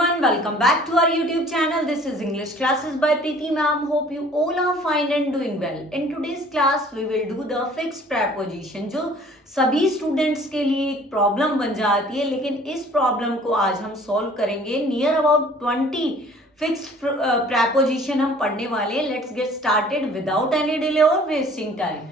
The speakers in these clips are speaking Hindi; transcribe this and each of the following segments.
everyone, welcome back to our YouTube channel. This is English classes by Preeti ma'am. Hope you all are fine and doing well. In today's class we will do the fixed preposition जो सभी स्टूडेंट्स के लिए एक प्रॉब्लम बन जाती है, लेकिन इस प्रॉब्लम को आज हम सॉल्व करेंगे. नियर अबाउट 20 फिक्स्ड preposition हम पढ़ने वाले हैं. Let's get started without any delay और वेस्टिंग टाइम.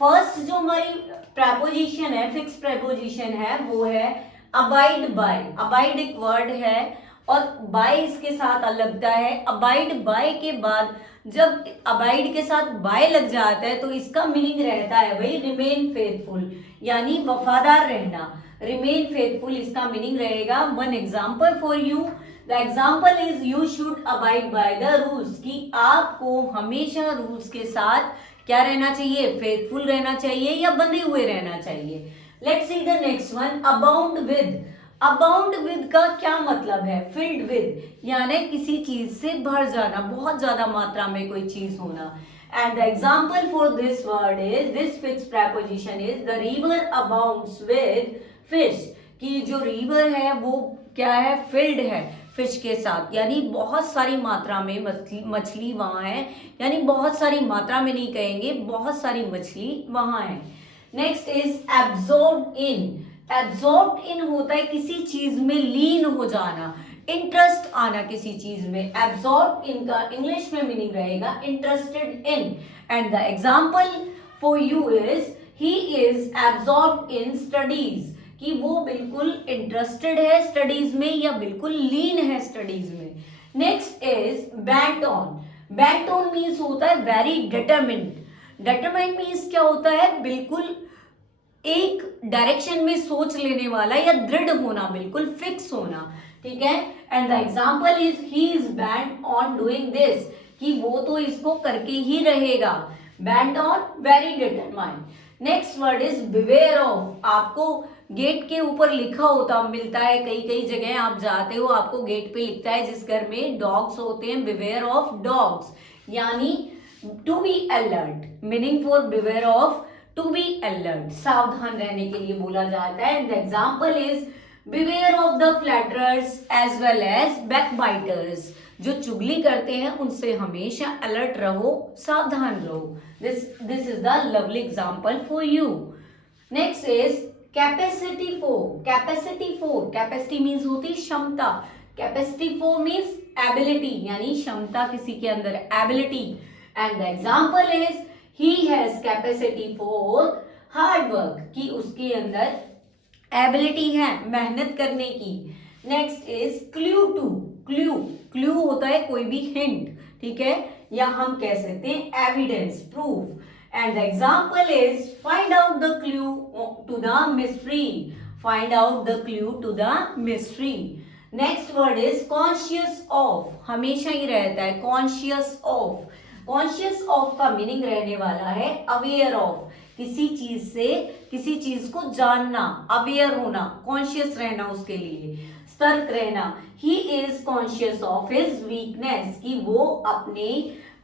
फर्स्ट जो हमारी preposition है, फिक्स्ड preposition है, वो है अबाइड बाय. अबाइड एक वर्ड है और बाय इसके साथ लगता है. अबाइड बाय के बाद जब अबाइड के साथ बाय लग जाता है तो इसका मीनिंग रहता है भाई रिमेन फेथफुल, यानी वफादार रहना. रिमेन फेथफुल इसका मीनिंग रहेगा. One example for you. The example is you should abide by the rules, कि आपको हमेशा रूल्स के साथ क्या रहना चाहिए, फेथफुल रहना चाहिए या बंधे हुए रहना चाहिए. Let's see the next one, abound with. Abound with का क्या मतलब है, फिल्ड विद, यानी किसी चीज से भर जाना, बहुत ज्यादा मात्रा में कोई चीज होना. And the example for this word is, this fixed preposition is the river abounds with fish, कि जो रिवर है वो क्या है, फिल्ड है फिश के साथ, यानी बहुत सारी मात्रा में मछली वहां है, यानी बहुत सारी मात्रा में नहीं कहेंगे, बहुत सारी मछली वहां है. Next is absorb in. Absorb in होता है किसी चीज में लीन हो जाना, इंटरेस्ट आना किसी चीज में. एब्जॉर्ब इन का इंग्लिश में मीनिंग रहेगा interested in. And the example for you is he is absorb in studies, कि वो बिल्कुल इंटरेस्टेड है स्टडीज में या बिल्कुल लीन है स्टडीज में. Next is बैंट on. बैंट on means होता है वेरी डिटरमिन्ड. डिटरमाइंड मीन्स क्या होता है, बिल्कुल एक डायरेक्शन में सोच लेने वाला या दृढ़ होना, बिल्कुल फिक्स होना. ठीक है. And the example is he is band on doing this, कि वो तो इसको करके ही रहेगा. Band on, very determined. Next word is beware of. आपको गेट के ऊपर लिखा होता मिलता है, कई कई जगह आप जाते हो आपको गेट पे लिखता है, जिस घर में डॉग्स होते हैं, बिवेयर ऑफ डॉग्स, यानी to be alert. Meaning for beware of, to be alert, सावधान रहने के लिए बोला जाता है. And the example is beware of the flatterers as well as backbiters. जो चुगली करते हैं उनसे हमेशा अलर्ट रहो, सावधान रहो. This is the lovely example for you. Next is capacity for. Capacity for, capacity means होती क्षमता, कैपेसिटी फॉर मीन्स एबिलिटी, यानी क्षमता किसी के अंदर, ability. And the example is he has capacity for hard work, कि उसके अंदर एबिलिटी है मेहनत करने की. Next is clue to. Clue, clue होता है कोई भी हिंट, ठीक है, या हम कह सकते हैं evidence, proof. And the example is find out the clue to the mystery. Find out the clue to the mystery. Next word is conscious of. हमेशा ही रहता है कॉन्शियस ऑफ. कॉन्शियस ऑफ का मीनिंग रहने वाला है अवेयर ऑफ, किसी चीज से किसी चीज को जानना, अवेयर होना, कॉन्शियस रहना, उसके लिए सतर्क रहना. He is conscious of his weakness, कि वो अपने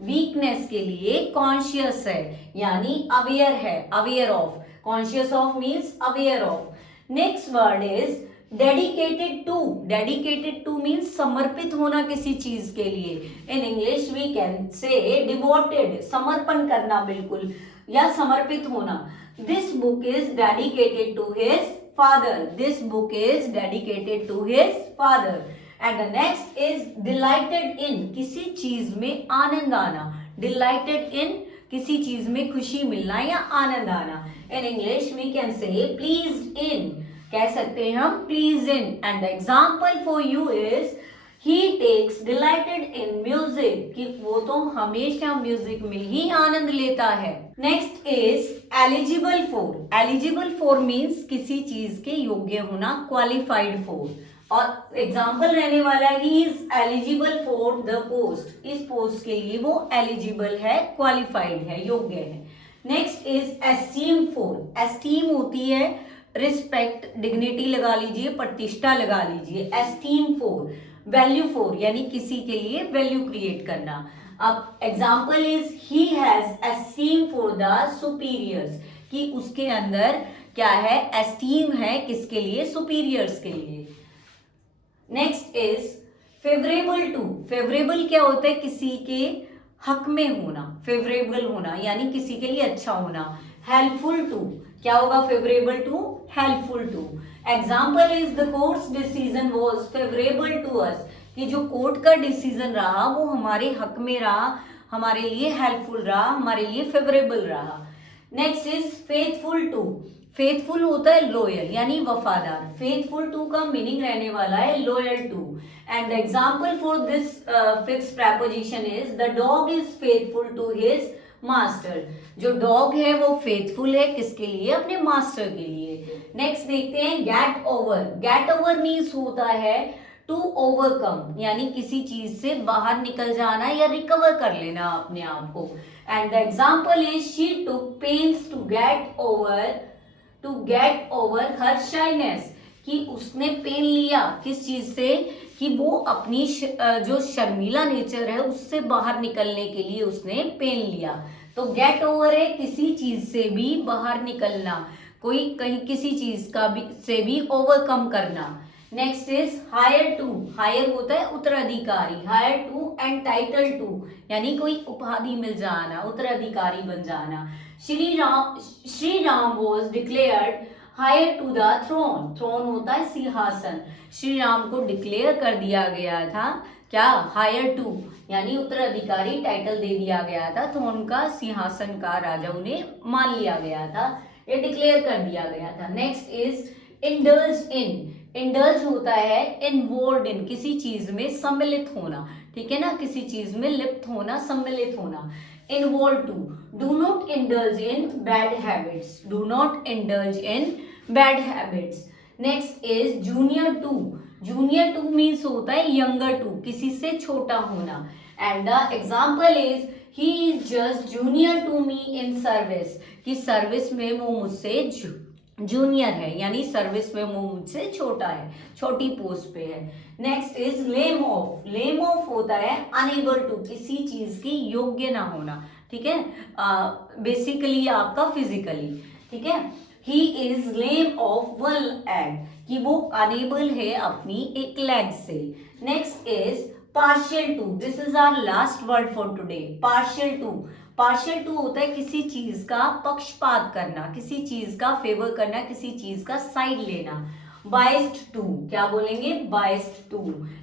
वीकनेस के लिए कॉन्शियस है, यानी अवेयर है. Aware of, conscious of means aware of. Next word is dedicated to. Dedicated to means समर्पित होना किसी चीज के लिए. In English we can say devoted, समर्पण करना बिल्कुल, या समर्पित होना. This book is dedicated to his father. This book is dedicated to his father. And the next is delighted in, किसी चीज में आनंद आना. डिलाइटेड इन, किसी चीज में खुशी मिलना या आनंद आना. In English we can say pleased in, कह सकते हैं हम please in. And the example for you is he takes delighted in music, कि वो तो हमेशा म्यूजिक में ही आनंद लेता है. Next is eligible for. Eligible for means किसी चीज के योग्य होना, क्वालिफाइड फॉर. और एग्जाम्पल रहने वाला he is eligible for the post. इस पोस्ट के लिए वो एलिजिबल है, क्वालिफाइड है, योग्य है. Next is esteem for. Esteem होती है रिस्पेक्ट, डिग्निटी लगा लीजिए, प्रतिष्ठा लगा लीजिए. एस्टीम फॉर, वैल्यू फॉर, यानी किसी के लिए वैल्यू क्रिएट करना. अब example is he has esteem for the superiors, कि उसके अंदर क्या है, एस्टीम है किसके लिए, सुपीरियर्स के लिए. Next is favourable to, favourable क्या होता है? किसी के हक में होना, फेवरेबल होना यानी किसी के लिए अच्छा होना। हेल्पफुल टू, क्या होगा? Favourable to, helpful to. Example is the court's decision was favourable to us, कि जो कोर्ट का डिसीजन रहा वो हमारे हक में रहा, हमारे लिए हेल्पफुल रहा, हमारे लिए फेवरेबल रहा। Next is faithful to. Faithful होता है लॉयल यानी वफादार। फेथफुल टू का मीनिंग रहने वाला है loyal to. And the example for this fix preposition is the dog is faithful to his master. जो डॉग है वो फेथफुल है किसके लिए? अपने मास्टर के लिए। नेक्स्ट देखते हैं get over. Get over means होता है टू ओवरकम यानी किसी चीज से बाहर निकल जाना या रिकवर कर लेना अपने आप को। And the example is she took pains to get over her shyness, कि उसने पेन लिया किस चीज से? कि वो अपनी जो शर्मीला नेचर है उससे बाहर निकलने के लिए उसने पेन लिया। तो गेट ओवर है किसी चीज से भी बाहर निकलना, कोई कहीं किसी चीज का भी से भी ओवरकम करना। Next is heir to. Heir होता है उत्तराधिकारी। Heir to and title to यानी कोई उपाधि मिल जाना, उत्तराधिकारी बन जाना। Shri Ram was declared heir to the throne. Throne होता है सिंहासन। श्री राम को डिक्लेयर कर दिया गया था क्या? हायर टू यानी उत्तराधिकारी टाइटल दे दिया गया था, थ्रोन का, सिंहासन का राजा उन्हें मान लिया गया था, ये डिक्लेयर कर दिया गया था। Next is indulge in. Indulge होता है इन्वॉल्व इन, किसी चीज में सम्मिलित होना, ठीक है ना, किसी चीज में लिप्त होना, सम्मिलित होना। Involve to, do not indulge in bad habits. Do not indulge in bad habits. Next is junior to. Junior to means होता है यंगर टू, किसी से छोटा होना। And the example is he is just junior to me in service, कि सर्विस में वो मुझसे जूनियर है यानी सर्विस में वो मुझसे छोटा है, छोटी पोस्ट पे है। Next is lame of. Lame of होता है अनेबल टू, किसी चीज की योग्य ना होना, ठीक है, बेसिकली आपका फिजिकली, ठीक है। He is lame of one leg, कि वो अनेबल है अपनी एक लेग से। Next is partial to. This is our last word for today, partial to. Partial to होता है किसी चीज का पक्षपात करना, किसी चीज का फेवर करना, किसी चीज का साइड लेना। बाइस्ड टू, क्या बोलेंगे? Biased to.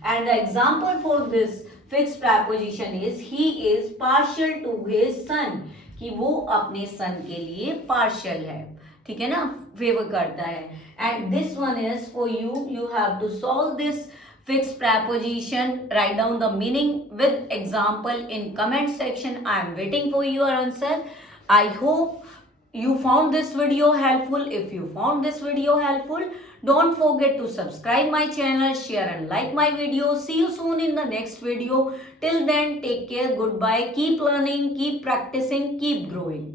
And the example for this fix preposition is he is partial to his son, कि वो अपने सन के लिए पार्शियल है, ठीक है ना, फेवर करता है। And this one is for you, you have to solve this fixed preposition. Write down the meaning with example in comment section. I am waiting for your answer. I hope you found this video helpful. If you found this video helpful, don't forget to subscribe my channel, share and like my video. See you soon in the next video. Till then, take care. Goodbye. Keep learning, keep practicing, keep growing.